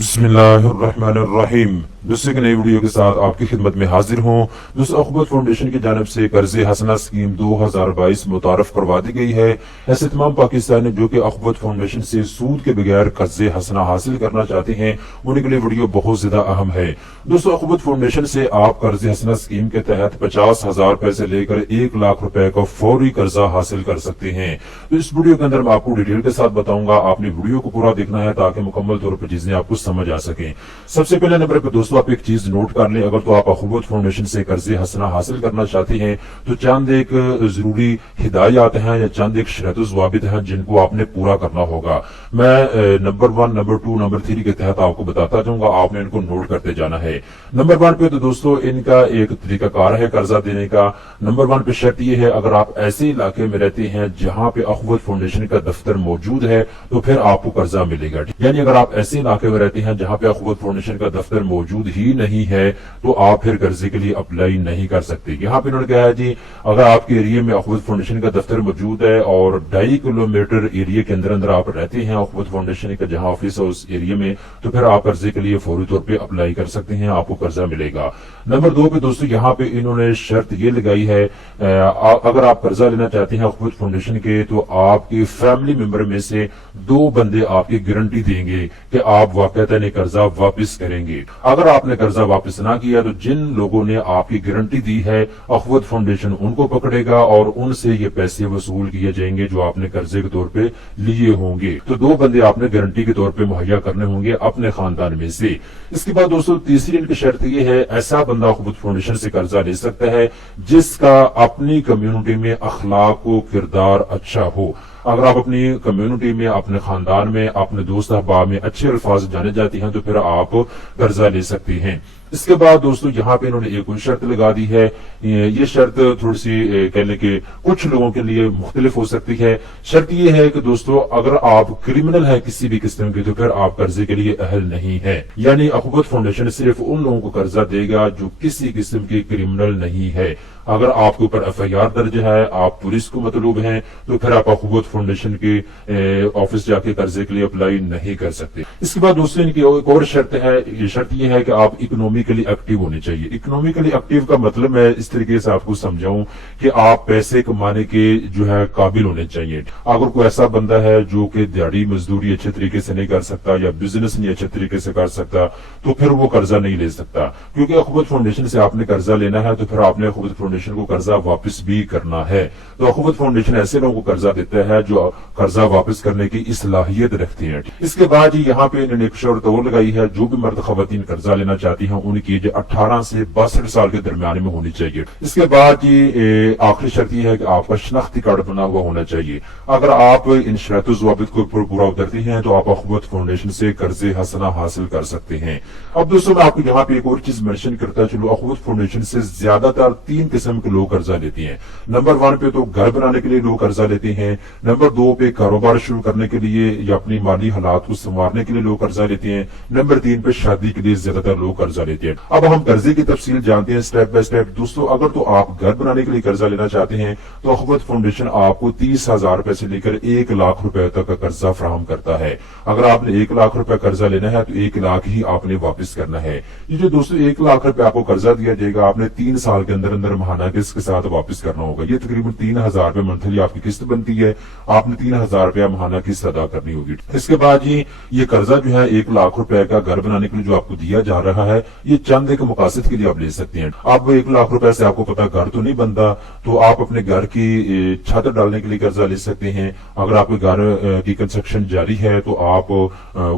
बिस्मिल्लाहिर्रहमानिर्रहीम। दोस्तों की नई वीडियो के साथ आपकी खिदमत में हाजिर हूँ। दोस्तों अखवत फाउंडेशन की जानिब से कर्ज हसना स्कीम 2022 मुतारफ करवा दी गई है। ऐसे तमाम पाकिस्तानी जो कि अखवत फाउंडेशन से सूद के बगैर कर्ज हसना हासिल करना चाहते हैं, उनके लिए वीडियो बहुत ज्यादा अहम है। दोस्तों अखवत फाउंडेशन से आप कर्ज हसना स्कीम के तहत 50,000 रुपए से लेकर 1 लाख रुपए का फौरी कर्जा हासिल कर सकते हैं। तो इस वीडियो के अंदर मैं आपको डिटेल के साथ बताऊंगा, आपने वीडियो को पूरा देखना है ताकि मुकम्मल तौर पर चीजें आपको समझ आ सके। सबसे पहले नंबर पर दोस्तों आप एक चीज नोट कर लें, अगर तो आप अखवत फाउंडेशन से कर्ज हसना हासिल करना चाहते हैं तो चंद एक जरूरी हिदायत हैं या चंद एक शर्त ज़वाबित हैं जिनको आपने पूरा करना होगा। मैं नंबर 1, नंबर 2, नंबर 3 के तहत आपको बताता जाऊंगा, आपने इनको नोट करते जाना है। नंबर 1 पे तो दोस्तों इनका एक तरीकाकार है कर्जा देने का। नंबर 1 पे शर्त यह है, अगर आप ऐसे इलाके में रहते हैं जहां पे अखवत फाउंडेशन का दफ्तर मौजूद है तो फिर आपको कर्जा मिलेगा। यानी अगर आप ऐसे इलाके में रहते हैं जहां पे अखवत फाउंडेशन का दफ्तर मौजूद ही नहीं है तो आप फिर कर्जे के लिए अप्लाई नहीं कर सकते। यहाँ पे उन्होंने कहा है जी, अगर आपके एरिया में अखवत फाउंडेशन का दफ्तर मौजूद है और 2.5 किलोमीटर एरिया के अंदर अंदर आप रहते हैं अखवत फाउंडेशन का जहां ऑफिस है उस एरिया में, तो फिर आप कर्जे के लिए फौरी तौर पर अप्लाई कर सकते हैं, आपको कर्जा मिलेगा। नंबर 2 पे दोस्तों यहाँ पे इन्होंने शर्त ये लगाई है, अगर आप कर्जा लेना चाहते हैं अखवत फाउंडेशन के तो आपके फैमिली मेंबर में से 2 बंदे आपकी गारंटी देंगे कि आप वाकईतन कर्जा वापस करेंगे। अगर आपने कर्जा वापस ना किया तो जिन लोगों ने आपकी गारंटी दी है अखवत फाउंडेशन उनको पकड़ेगा और उनसे ये पैसे वसूल किए जाएंगे जो आपने कर्जे के तौर पे लिए होंगे। तो 2 बंदे आपने गारंटी के तौर पे मुहैया करने होंगे अपने खानदान में से। इसके बाद दोस्तों तीसरी इनकी शर्त ये है, ऐसा बंदा अखवत फाउंडेशन से कर्जा ले सकता है जिसका अपनी कम्युनिटी में अखलाक व किरदार अच्छा हो। अगर आप अपनी कम्युनिटी में, अपने खानदान में, अपने दोस्त अहबाब में अच्छे अल्फाज जाने जाते हैं तो फिर आप कर्जा ले सकते हैं। इसके बाद दोस्तों यहाँ पे इन्होंने एक और शर्त लगा दी है। ये शर्त थोड़ी सी कहने के कुछ लोगों के लिए मुख्तलिफ हो सकती है। शर्त ये है कि दोस्तों अगर आप क्रिमिनल है किसी भी किस्म के तो फिर आप कर्जे के लिए अहल नहीं है। यानी अखवत फाउंडेशन सिर्फ उन लोगों को कर्जा देगा जो किसी किस्म के क्रिमिनल नहीं है। अगर आपके ऊपर FIR दर्ज है, आप पुलिस को मतलूब हैं, तो फिर आप अखवत फाउंडेशन के ऑफिस जाके कर्जे के लिए अप्लाई नहीं कर सकते। इसके बाद दोस्तों इनकी एक और शर्त है, ये शर्त ये है कि आप इकोनॉमिकली एक्टिव होने चाहिए। इकोनॉमिकली एक्टिव का मतलब मैं इस तरीके से आपको समझाऊं कि आप पैसे कमाने के जो है काबिल होने चाहिए। अगर कोई ऐसा बंदा है जो कि दिहाड़ी मजदूरी अच्छे तरीके से नहीं कर सकता या बिजनेस नहीं अच्छे तरीके से कर सकता तो फिर वो कर्जा नहीं ले सकता, क्योंकि अखवत फाउंडेशन से आपने कर्जा लेना है तो फिर आपने अखवत फाउंडेशन को कर्जा वापस भी करना है। तो अखवत फाउंडेशन ऐसे लोगों को कर्जा देता है जो कर्जा वापस करने की इस्लाहियत रखते हैं। इसके बाद यहाँ पे इन्होंने एक शर्त और लगाई है, जो भी मर्द खवातीन कर्जा लेना चाहती हैं उनकी एज 18 से 62 साल के दरमियान में होनी चाहिए। इसके बाद ये आखिरी शर्त यह है कि आपका शनाख्ती कार्ड बना हुआ होना चाहिए। अगर आप इन शर्त ज़वाबित को पूरा उतरते हैं तो आप अखवत फाउंडेशन से कर्जे हसना हासिल कर सकते हैं। अब दोस्तों मैं आपको यहाँ पे एक और चीज मेंशन करता चलो, अखवत फाउंडेशन से ज्यादातर 3 किस्म के लोग कर्जा लेते हैं। नंबर 1 पे तो घर बनाने के लिए लोग कर्जा लेते हैं। नंबर 2 पे कारोबार शुरू करने के लिए या अपनी माली हालात को संवारने के लिए लोग कर्जा लेते हैं। नंबर 3 पे शादी के लिए ज्यादातर लोग कर्जा लेते हैं। अब हम कर्जे की तफसील जानते हैं स्टेप बाय स्टेप। दोस्तों अगर तो आप घर बनाने के लिए कर्जा लेना चाहते हैं तो अखवत फाउंडेशन आपको 30,000 रुपए से लेकर 1 लाख रुपए तक का कर्जा फराहम करता है। अगर आपने 1 लाख रुपए कर्जा लेना है तो 1 लाख ही आपने वापस करना है। ये जो दोस्तों 1 लाख रुपए आपको कर्जा दिया जाएगा, आपने 3 साल के अंदर अंदर महाना किस्त के साथ वापस करना होगा। ये तकरीबन 3,000 रुपए मंथली आपकी किस्त बनती है, आपने 3,000 रुपया महाना किस्त अदा करनी होगी। इसके बाद ये कर्जा जो है 1 लाख रुपए का घर बनाने के लिए जो आपको दिया जा रहा है, ये चंद एक मकासद के लिए आप ले सकते हैं। अब 1 लाख रुपए से आपको पता घर तो नहीं बनता, तो आप अपने घर की छत डालने के लिए कर्जा ले सकते हैं। अगर आपके घर की कंस्ट्रक्शन जारी है तो आप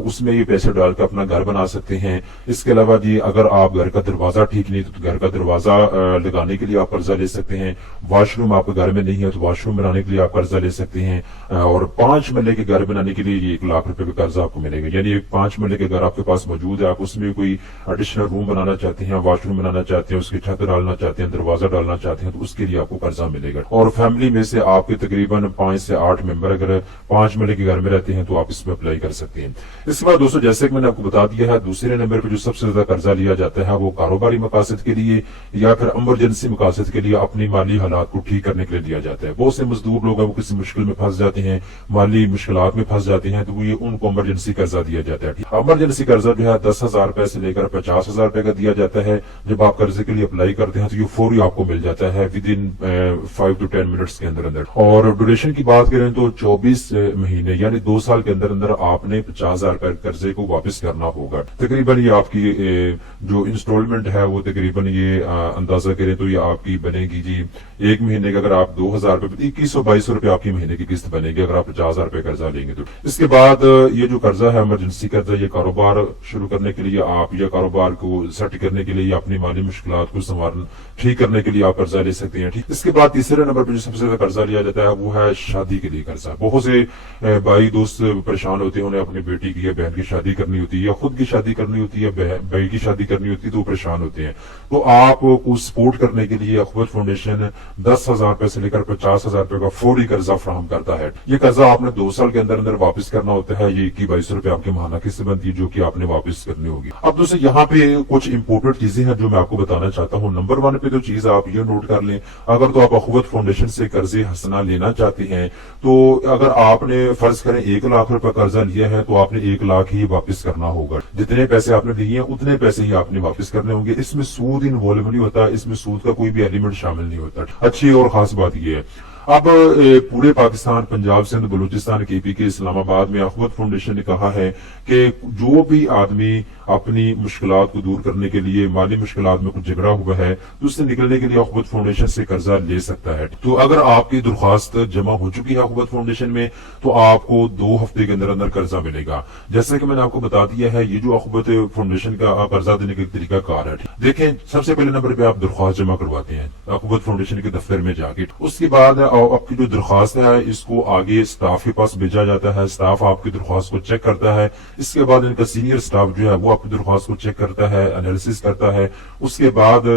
उसमें ये पैसे डालकर अपना घर बना सकते हैं। इसके अलावा जी अगर आप घर का दरवाजा ठीक नहीं तो घर का दरवाजा लगाने के लिए आप कर्जा ले सकते हैं। वॉशरूम आपके घर में नहीं है तो वॉशरूम बनाने के लिए आप कर्जा ले सकते हैं। और 5 मरले के घर बनाने के लिए 1 लाख रुपए का कर्जा आपको मिलेगा। यानी 5 मरले के घर आपके पास मौजूद है, आप उसमें कोई एडिशनल रूम बनाना चाहते हैं, वॉशरूम बनाना चाहते हैं, उसकी छत डालना चाहते हैं, दरवाजा डालना चाहते हैं तो उसके लिए आपको कर्जा मिलेगा। और फैमिली में से आपके तकरीबन 5 से 8 मेंबर अगर 5 मरले के घर में रहते हैं तो आप इसमें अप्लाई कर सकते हैं। इसके बाद दोस्तों जैसे कि मैंने आपको बता दिया है, दूसरे नंबर पर जो सबसे ज्यादा कर्जा लिया जाता है वो कारोबारी मकासद के लिए या फिर इमरजेंसी मकासद مقاصد کے لیے اپنی مالی حالات کو ٹھیک کرنے کے لیے دیا جاتا ہے. بہت سے مزدور لوگ ہیں وہ کسی مشکل میں پھنس جاتے ہیں, مالی مشکلات میں پھنس جاتے ہیں, تو وہ ان کو ایمرجنسی قرضہ دیا جاتا ہے. ایمرجنسی قرضہ جو ہے 10,000 روپے سے لے کر 50,000 روپے کا دیا جاتا ہے. جب آپ قرضے کے لیے اپلائی کرتے ہیں تو یہ فوری آپ کو مل جاتا ہے ود ان 5 to 10 منٹس کے اندر. اور ڈیوریشن کی بات کریں تو 24 مہینے یعنی 2 سال کے اندر آپ نے 50,000 روپے قرضے کو واپس کرنا ہوگا. تقریباً یہ آپ کی جو انسٹالمنٹ ہے وہ تقریباً یہ اندازہ کریں تو یہ آپ کی بنے گی جی ایک مہینے کا, اگر آپ 2,000 روپے 2122 روپے آپ کی مہینے کی قسط بنے گی اگر آپ 50,000 روپے قرضہ لیں گے. تو اس کے بعد یہ جو قرضہ ہے ایمرجنسی قرضہ, یہ کاروبار شروع کرنے کے لیے آپ یا کاروبار کو سیٹ کرنے کے لیے یا اپنی مالی مشکلات کو سنوارنے ٹھیک کرنے کے لیے آپ قرضہ لے سکتے ہیں. ٹھیک, اس کے بعد تیسرے نمبر پہ جو سب سے زیادہ قرضہ لیا جاتا ہے وہ ہے شادی کے لیے قرضہ. بہت سے بھائی دوست پریشان ہوتے ہیں, انہیں اپنی بیٹی کی یا بہن کی شادی کرنی ہوتی ہے یا خود کی شادی کرنی ہوتی ہے, بھائی کی شادی کرنی ہوتی ہے, تو وہ پریشان ہوتے ہیں. تو آپ کو سپورٹ کرنے کے لیے اخوت فاؤنڈیشن 10,000 روپے سے لے کر 50,000 روپے کا فوری قرضہ فراہم کرتا ہے. یہ قرضہ آپ نے 2 سال کے اندر واپس کرنا ہوتا ہے. یہ 2122 روپے آپ کے ماہانہ قسط بنتی ہے جو کہ آپ نے واپس کرنی ہوگی. اب دوستوں یہاں پہ کچھ امپورٹنٹ چیزیں ہیں جو میں آپ کو بتانا چاہتا ہوں. نمبر 1 پہ تو چیز آپ یہ نوٹ کر لیں, اگر تو آپ اخوت فاؤنڈیشن سے قرض حسنہ لینا چاہتے ہیں تو اگر آپ نے فرض کریں 1 لاکھ روپے قرضہ لیا ہے تو آپ نے 1 لاکھ ہی واپس کرنا ہوگا. جتنے پیسے آپ نے لیے ہیں اتنے پیسے ہی آپ نے واپس کرنے ہوں گے. اس میں سود انوالو نہیں ہوتا, اس میں سود کا کوئی بھی ایلیمنٹ شامل نہیں ہوتا. اچھی اور خاص بات یہ ہے. اب پورے پاکستان, پنجاب, سندھ, بلوچستان, KP کے اسلام آباد میں اخوت فاؤنڈیشن نے کہا ہے کہ جو بھی آدمی اپنی مشکلات کو دور کرنے کے لیے مالی مشکلات میں کچھ جگڑا ہوا ہے تو اس سے نکلنے کے لیے اخوت فاؤنڈیشن سے قرضہ لے سکتا ہے. تو اگر آپ کی درخواست جمع ہو چکی ہے اخوت فاؤنڈیشن میں تو آپ کو 2 ہفتے کے اندر قرضہ ملے گا. جیسے کہ میں نے آپ کو بتا دیا ہے یہ جو اخوت فاؤنڈیشن کا قرضہ دینے کا طریقہ کار ہے. دیکھیں, سب سے پہلے نمبر پہ آپ درخواست جمع کرواتے ہیں اخوت فاؤنڈیشن کے دفتر میں جا کے. اس کے بعد آپ کی جو درخواست ہے اس کو آگے سٹاف کے پاس بھیجا جاتا ہے. سٹاف آپ کی درخواست کو چیک کرتا ہے. اس کے بعد ان کا سینئر سٹاف جو ہے وہ آپ کی درخواست کو چیک کرتا ہے, انالیسس کرتا ہے. اس کے بعد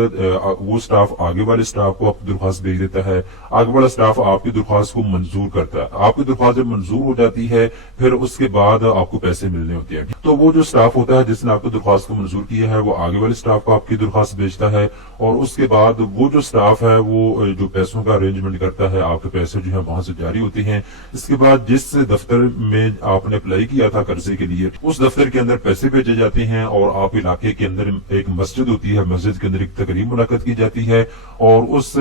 وہ سٹاف آگے والے سٹاف کو آپ کی درخواست بھیج دیتا ہے. آگے والا سٹاف آپ کی درخواست کو منظور کرتا ہے. آپ کی درخواست جب منظور ہو جاتی ہے پھر اس کے بعد آپ کو پیسے ملنے ہوتے ہیں. تو وہ جو سٹاف ہوتا ہے جس نے آپ کی درخواست کو منظور کیا ہے وہ آگے والے سٹاف کو آپ کی درخواست بھیجتا ہے. اور اس کے بعد وہ جو سٹاف ہے وہ جو پیسوں کا ارینجمنٹ کرتا ہے, آپ کے پیسے جو ہے وہاں سے جاری ہوتے ہیں. اس کے بعد جس دفتر میں آپ نے اپلائی کیا تھا قرضے کے لیے اس دفتر کے اندر پیسے بھیجے جاتے ہیں اور آپ علاقے کے اندر ایک مسجد ہوتی ہے, مسجد کے اندر ایک تقریب منعقد کی جاتی ہے اور اس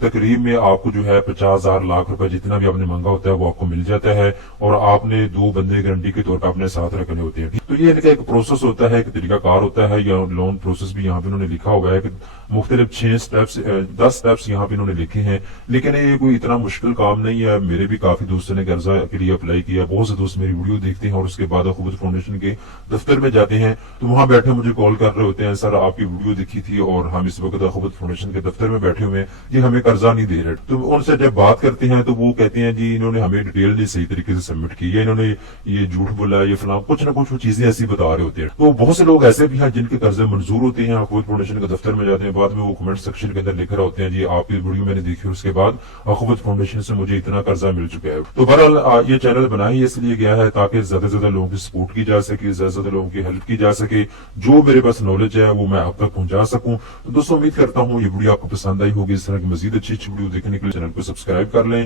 تقریب میں آپ کو جو ہے 50,000 لاکھ روپے جتنا بھی آپ نے مانگا ہوتا ہے وہ آپ کو مل جاتا ہے اور آپ نے 2 بندے گارنٹی کے طور پر اپنے ساتھ رکھنے ہوتے ہیں. تو یہ ان کا ایک پروسیس ہوتا ہے, ایک طریقہ کار ہوتا ہے. یا لون پروسیس بھی یہاں پہ انہوں نے لکھا ہوا ہے کہ مختلف 6 سٹیپس 10 سٹیپس یہاں پہ انہوں نے لکھے ہیں. لیکن یہ کوئی اتنا مشکل کام نہیں ہے. میرے بھی کافی دوستوں نے قرضہ کے لیے اپلائی کیا. بہت سے دوست میری ویڈیو دیکھتے ہیں اور اس کے بعد اخوت فاؤنڈیشن کے دفتر میں جاتے ہیں تو وہاں بیٹھے مجھے کال کر رہے ہوتے ہیں, سر آپ کی ویڈیو دیکھی تھی اور ہم اس وقت اخوت فاؤنڈیشن کے دفتر میں بیٹھے ہوئے ہیں, یہ ہمیں قرضہ نہیں دے رہے. تو ان سے جب بات کرتے ہیں تو وہ کہتے ہیں جی انہوں نے ہمیں ڈیٹیل نہیں صحیح طریقے سے سبمٹ کی ہے, انہوں نے یہ جھوٹ بولا, یہ فلاں کچھ نہ کچھ وہ چیزیں ایسی بتا رہے ہوتے ہیں. تو بہت سے لوگ ایسے بھی ہیں جن کے قرضے منظور ہوتے ہیں, اخوت فاؤنڈیشن کے دفتر میں جاتے ہیں, بعد میں وہ کمنٹ سیکشن کے اندر لکھ رہے ہوتے ہیں جی آپ کی ویڈیو میں نے دیکھی اس کے بعد اخوت فاؤنڈیشن سے مجھے اتنا قرضہ مل چکا ہے. تو بہرحال یہ چینل بنا ہی اس لیے گیا ہے تاکہ زیادہ سے زیادہ لوگوں کی سپورٹ کی جا سکے, زیادہ سے زیادہ لوگوں کی ہیلپ کی جا سکے. جو میرے پاس نالج ہے وہ میں آپ تک پہنچا سکوں. تو دوستوں امید کرتا ہوں یہ ویڈیو آپ کو پسند آئی ہوگی. اس طرح کی مزید اچھی ویڈیو دیکھنے کے لیے چینل کو سبسکرائب کر لیں.